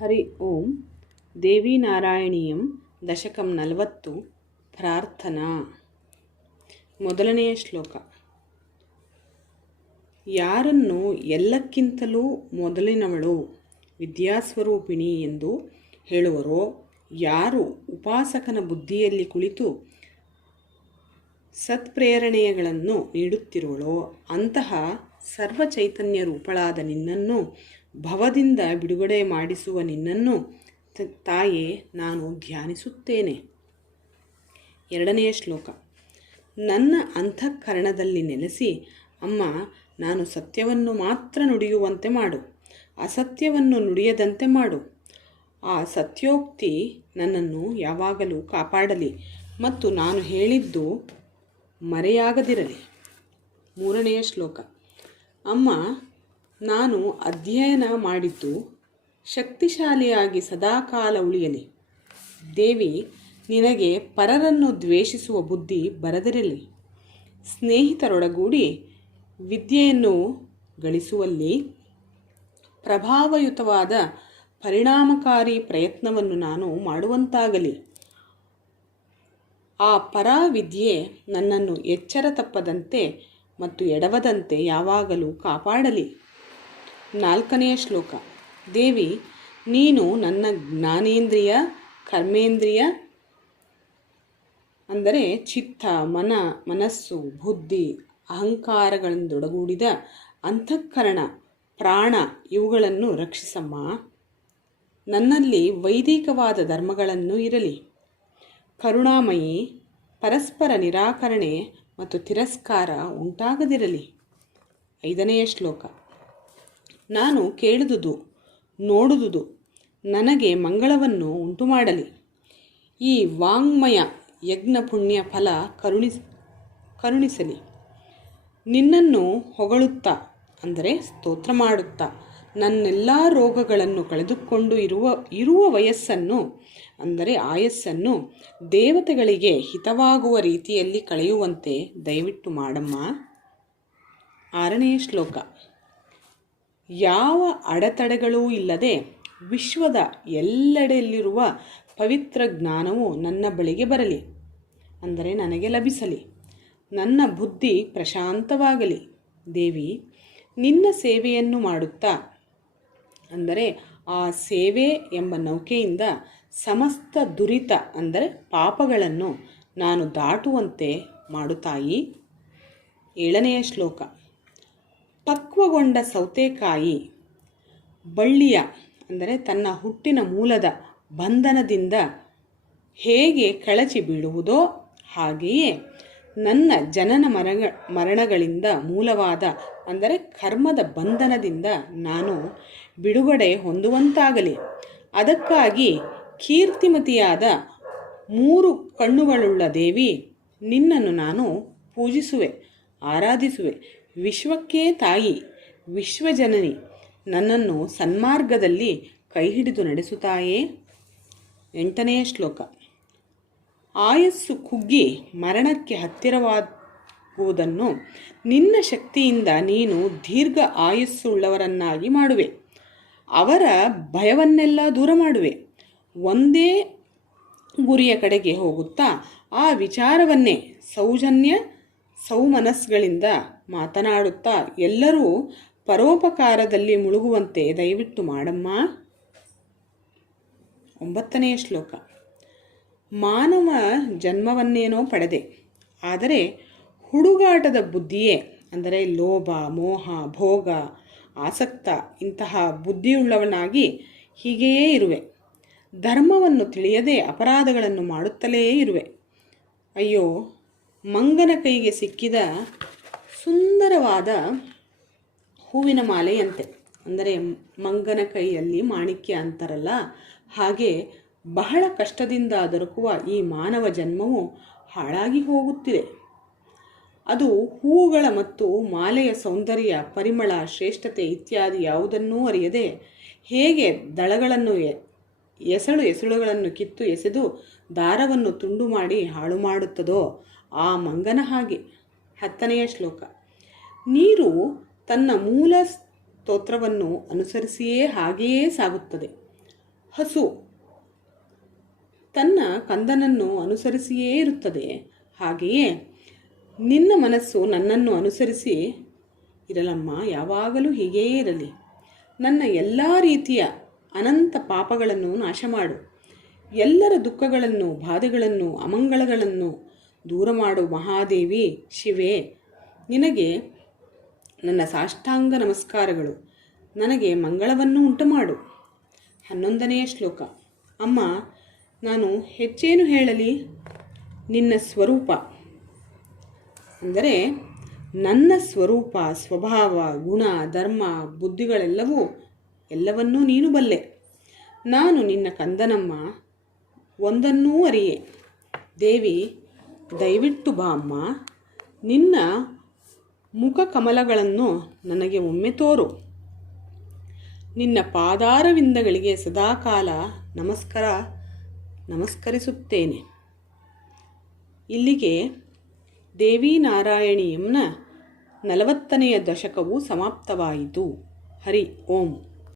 ಹರಿ ಓಂ ದೇವಿ ನಾರಾಯಣೀಯಂ ದಶಕಂ ನಲವತ್ತು ಪ್ರಾರ್ಥನಾ. ಮೊದಲನೆಯ ಶ್ಲೋಕ. ಯಾರನ್ನು ಎಲ್ಲಕ್ಕಿಂತಲೂ ಮೊದಲಿನವಳು ವಿದ್ಯಾಸ್ವರೂಪಿಣಿ ಎಂದು ಹೇಳುವರೋ, ಯಾರು ಉಪಾಸಕನ ಬುದ್ಧಿಯಲ್ಲಿ ಕುಳಿತು ಸತ್ಪ್ರೇರಣೆಗಳನ್ನು ನೀಡುತ್ತಿರುವಳೋ, ಅಂತಹ ಸರ್ವ ಚೈತನ್ಯ ರೂಪಳಾದ ನಿನ್ನನ್ನು ಭವದಿಂದ ಬಿಡುಗಡೆ ಮಾಡಿಸುವ ನಿನ್ನನ್ನು ತಾಯೇ, ನಾನು ಧ್ಯಾನಿಸುತ್ತೇನೆ. ಎರಡನೆಯ ಶ್ಲೋಕ. ನನ್ನ ಅಂತಃಕರಣದಲ್ಲಿ ನೆಲೆಸಿ, ಅಮ್ಮ, ನಾನು ಸತ್ಯವನ್ನು ಮಾತ್ರ ನುಡಿಯುವಂತೆ ಮಾಡು, ಅಸತ್ಯವನ್ನು ನುಡಿಯದಂತೆ ಮಾಡು. ಆ ಸತ್ಯೋಕ್ತಿ ನನ್ನನ್ನು ಯಾವಾಗಲೂ ಕಾಪಾಡಲಿ ಮತ್ತು ನಾನು ಹೇಳಿದ್ದು ಮರೆಯಾಗದಿರಲಿ. ಮೂರನೆಯ ಶ್ಲೋಕ. ಅಮ್ಮ ನಾನು ಅಧ್ಯಯನ ಮಾಡಿದ್ದು ಶಕ್ತಿಶಾಲಿಯಾಗಿ ಸದಾಕಾಲ ಉಳಿಯಲಿ. ದೇವಿ, ನಿನಗೆ ಪರರನ್ನು ದ್ವೇಷಿಸುವ ಬುದ್ಧಿ ಬರದಿರಲಿ. ಸ್ನೇಹಿತರೊಡಗೂಡಿ ವಿದ್ಯೆಯನ್ನು ಗಳಿಸುವಲ್ಲಿ ಪ್ರಭಾವಯುತವಾದ ಪರಿಣಾಮಕಾರಿ ಪ್ರಯತ್ನವನ್ನು ನಾನು ಮಾಡುವಂತಾಗಲಿ. ಆ ಪರಾವಿದ್ಯೆ ನನ್ನನ್ನು ಎಚ್ಚರ ತಪ್ಪದಂತೆ ಮತ್ತು ಎಡವದಂತೆ ಯಾವಾಗಲೂ ಕಾಪಾಡಲಿ. ನಾಲ್ಕನೆಯ ಶ್ಲೋಕ. ದೇವಿ, ನೀನು ನನ್ನ ಜ್ಞಾನೇಂದ್ರಿಯ, ಕರ್ಮೇಂದ್ರಿಯ, ಅಂದರೆ ಚಿತ್ತ, ಮನ, ಮನಸ್ಸು, ಬುದ್ಧಿ, ಅಹಂಕಾರಗಳಿಂದೊಡಗೂಡಿದ ಅಂತಃಕರಣ, ಪ್ರಾಣ ಇವುಗಳನ್ನು ರಕ್ಷಿಸಮ್ಮ. ನನ್ನಲ್ಲಿ ವೈದಿಕವಾದ ಧರ್ಮಗಳನ್ನು ಇರಲಿ. ಕರುಣಾಮಯಿ, ಪರಸ್ಪರ ನಿರಾಕರಣೆ ಮತ್ತು ತಿರಸ್ಕಾರ ಉಂಟಾಗದಿರಲಿ. ಐದನೆಯ ಶ್ಲೋಕ. ನಾನು ಕೇಳಿದುದು, ನೋಡುದುದು, ನನಗೆ ಮಂಗಳವನ್ನು ಉಂಟು ಮಾಡಲಿ ಈ ವಾಂಗ್ಮಯ ಯಜ್ಞ ಪುಣ್ಯ ಫಲ ಕರುಣಿಸ್, ಕರುಣಿಸಲಿ. ನಿನ್ನನ್ನು ಹೊಗಳುತ್ತಾ, ಅಂದರೆ ಸ್ತೋತ್ರ ಮಾಡುತ್ತಾ, ನನ್ನೆಲ್ಲ ರೋಗಗಳನ್ನು ಕಳೆದುಕೊಂಡು ಇರುವ ಇರುವ ವಯಸ್ಸನ್ನು, ಅಂದರೆ ಆಯಸ್ಸನ್ನು ದೇವತೆಗಳಿಗೆ ಹಿತವಾಗುವ ರೀತಿಯಲ್ಲಿ ಕಳೆಯುವಂತೆ ದಯವಿಟ್ಟು ಮಾಡಮ್ಮ. ಆರನೇ ಶ್ಲೋಕ. ಯಾವ ಅಡೆತಡೆಗಳೂ ಇಲ್ಲದೆ ವಿಶ್ವದ ಎಲ್ಲೆಡೆಯಲ್ಲಿರುವ ಪವಿತ್ರ ಜ್ಞಾನವು ನನ್ನ ಬಳಿಗೆ ಬರಲಿ, ಅಂದರೆ ನನಗೆ ಲಭಿಸಲಿ. ನನ್ನ ಬುದ್ಧಿ ಪ್ರಶಾಂತವಾಗಲಿ. ದೇವಿ, ನಿನ್ನ ಸೇವೆಯನ್ನು ಮಾಡುತ್ತಾ? ಅಂದರೆ ಆ ಸೇವೆ ಎಂಬ ನೌಕೆಯಿಂದ ಸಮಸ್ತ ದುರಿತ, ಅಂದರೆ ಪಾಪಗಳನ್ನು ನಾನು ದಾಟುವಂತೆ ಮಾಡುತ್ತಾಯಿ ಏಳನೆಯ ಶ್ಲೋಕ. ಪಕ್ವಗೊಂಡ ಸೌತೆಕಾಯಿ ಬಳ್ಳಿಯ, ಅಂದರೆ ತನ್ನ ಹುಟ್ಟಿನ ಮೂಲದ ಬಂಧನದಿಂದ ಹೇಗೆ ಕಳಚಿ ಬೀಳುವುದೋ ಹಾಗೆಯೇ ನನ್ನ ಜನನ ಮರ ಮರಣಗಳಿಂದ ಮೂಲವಾದ, ಅಂದರೆ ಕರ್ಮದ ಬಂಧನದಿಂದ ನಾನು ಬಿಡುಗಡೆ ಹೊಂದುವಂತಾಗಲಿ. ಅದಕ್ಕಾಗಿ ಕೀರ್ತಿಮತಿಯಾದ ಮೂರು ಕಣ್ಣುಗಳುಳ್ಳ ದೇವಿ, ನಿನ್ನನ್ನು ನಾನು ಪೂಜಿಸುವೆ, ಆರಾಧಿಸುವೆ. ವಿಶ್ವಕ್ಕೇ ತಾಯಿ, ವಿಶ್ವಜನನಿ, ನನ್ನನ್ನು ಸನ್ಮಾರ್ಗದಲ್ಲಿ ಕೈ ಹಿಡಿದು ನಡೆಸುತ್ತಾಯೇ? ಎಂಟನೆಯ ಶ್ಲೋಕ. ಆಯಸ್ಸು ಕುಗ್ಗಿ ಮರಣಕ್ಕೆ ಹತ್ತಿರವಾಗುವುದನ್ನು ನಿನ್ನ ಶಕ್ತಿಯಿಂದ ನೀನು ದೀರ್ಘ ಆಯಸ್ಸುಳ್ಳವರನ್ನಾಗಿ ಮಾಡುವೆ. ಅವರ ಭಯವನ್ನೆಲ್ಲ ದೂರ ಮಾಡುವೆ. ಒಂದೇ ಗುರಿಯ ಕಡೆಗೆ ಹೋಗುತ್ತಾ ಆ ವಿಚಾರವನ್ನೇ ಸೌಜನ್ಯ ಸೌಮನಸ್ಗಳಿಂದ ಮಾತನಾಡುತ್ತಾ ಎಲ್ಲರೂ ಪರೋಪಕಾರದಲ್ಲಿ ಮುಳುಗುವಂತೆ ದಯವಿಟ್ಟು ಮಾಡಮ್ಮ. ಒಂಬತ್ತನೆಯ ಶ್ಲೋಕ. ಮಾನವ ಜನ್ಮವನ್ನೇನೋ ಪಡೆದೆ. ಆದರೆ ಹುಡುಗಾಟದ ಬುದ್ಧಿಯೇ, ಅಂದರೆ ಲೋಭ, ಮೋಹ, ಭೋಗ, ಆಸಕ್ತ ಇಂತಹ ಬುದ್ಧಿಯುಳ್ಳವನಾಗಿ ಹೀಗೆಯೇ ಇರುವೆ. ಧರ್ಮವನ್ನು ತಿಳಿಯದೆ ಅಪರಾಧಗಳನ್ನು ಮಾಡುತ್ತಲೇ ಇರುವೆ. ಅಯ್ಯೋ ಮಂಗನ ಕೈಗೆ ಸಿಕ್ಕಿದ ಸುಂದರವಾದ ಹೂವಿನ ಮಾಲೆಯಂತೆ. ಅಂದರೆ ಮಂಗನ ಕೈಯಲ್ಲಿ ಮಾಣಿಕ್ಯ ಅಂತಾರಲ್ಲ, ಹಾಗೆ ಬಹಳ ಕಷ್ಟದಿಂದ ದೊರಕುವ ಈ ಮಾನವ ಜನ್ಮವು ಹಾಳಾಗಿ ಹೋಗುತ್ತಿದೆ. ಅದು ಹೂವುಗಳ ಮತ್ತು ಮಾಲೆಯ ಸೌಂದರ್ಯ, ಪರಿಮಳ, ಶ್ರೇಷ್ಠತೆ ಇತ್ಯಾದಿ ಯಾವುದನ್ನೂ ಅರಿಯದೆ ಹೇಗೆ ದಳಗಳನ್ನು ಎಸಳು ಎಸಳುಗಳನ್ನು ಕಿತ್ತು ಎಸೆದು ದಾರವನ್ನು ತುಂಡು ಮಾಡಿ ಹಾಳು ಮಾಡುತ್ತದೋ ಆ ಮಂಗನ ಹಾಗೆ. ಹತ್ತನೆಯ ಶ್ಲೋಕ. ನೀರು ತನ್ನ ಮೂಲ ಸ್ತೋತ್ರವನ್ನು ಅನುಸರಿಸಿಯೇ ಹಾಗೆಯೇ ಸಾಗುತ್ತದೆ. ಹಸು ತನ್ನ ಕಂದನನ್ನು ಅನುಸರಿಸಿಯೇ ಇರುತ್ತದೆ. ಹಾಗೆಯೇ ನಿನ್ನ ಮನಸ್ಸು ನನ್ನನ್ನು ಅನುಸರಿಸಿ ಇರಲಮ್ಮ, ಯಾವಾಗಲೂ ಹೀಗೇ ಇರಲಿ. ನನ್ನ ಎಲ್ಲ ರೀತಿಯ ಅನಂತ ಪಾಪಗಳನ್ನು ನಾಶ ಮಾಡು ಎಲ್ಲರ ದುಃಖಗಳನ್ನು, ಬಾಧೆಗಳನ್ನು ಅಮಂಗಳಗಳನ್ನು ದೂರ ಮಾಡು ಮಹಾದೇವಿ ಶಿವೆ. ನಿನಗೆ ನನ್ನ ಸಾಷ್ಟಾಂಗ ನಮಸ್ಕಾರಗಳು. ನನಗೆ ಮಂಗಳವನ್ನು ಉಂಟು ಮಾಡು ಹನ್ನೊಂದನೆಯ ಶ್ಲೋಕ. ಅಮ್ಮ, ನಾನು ಹೆಚ್ಚೇನು ಹೇಳಲಿ? ನಿನ್ನ ಸ್ವರೂಪ. ಅಂದರೆ, ನನ್ನ ಸ್ವರೂಪ, ಸ್ವಭಾವ, ಗುಣ, ಧರ್ಮ, ಬುದ್ಧಿಗಳೆಲ್ಲವೂ ಎಲ್ಲವನ್ನೂ ನೀನು ಬಲ್ಲೆ. ನಾನು ನಿನ್ನ ಕಂದನಮ್ಮ, ಒಂದನ್ನೂ ಅರಿಯೆ. ದೇವಿ ದಯವಿಟ್ಟು ಬಾ ಅಮ್ಮ. ನಿನ್ನ ಮುಖ ಕಮಲಗಳನ್ನು ನನಗೆ ಒಮ್ಮೆ ತೋರು. ನಿನ್ನ ಪಾದಾರವಿಂದಗಳಿಗೆ ಸದಾಕಾಲ ನಮಸ್ಕಾರ, ನಮಸ್ಕರಿಸುತ್ತೇನೆ. ಇಲ್ಲಿಗೆ ದೇವಿ ನಾರಾಯಣಿಯಂನ ನಲವತ್ತನೆಯ ದಶಕವು ಸಮಾಪ್ತವಾಯಿತು. ಹರಿ ಓಂ.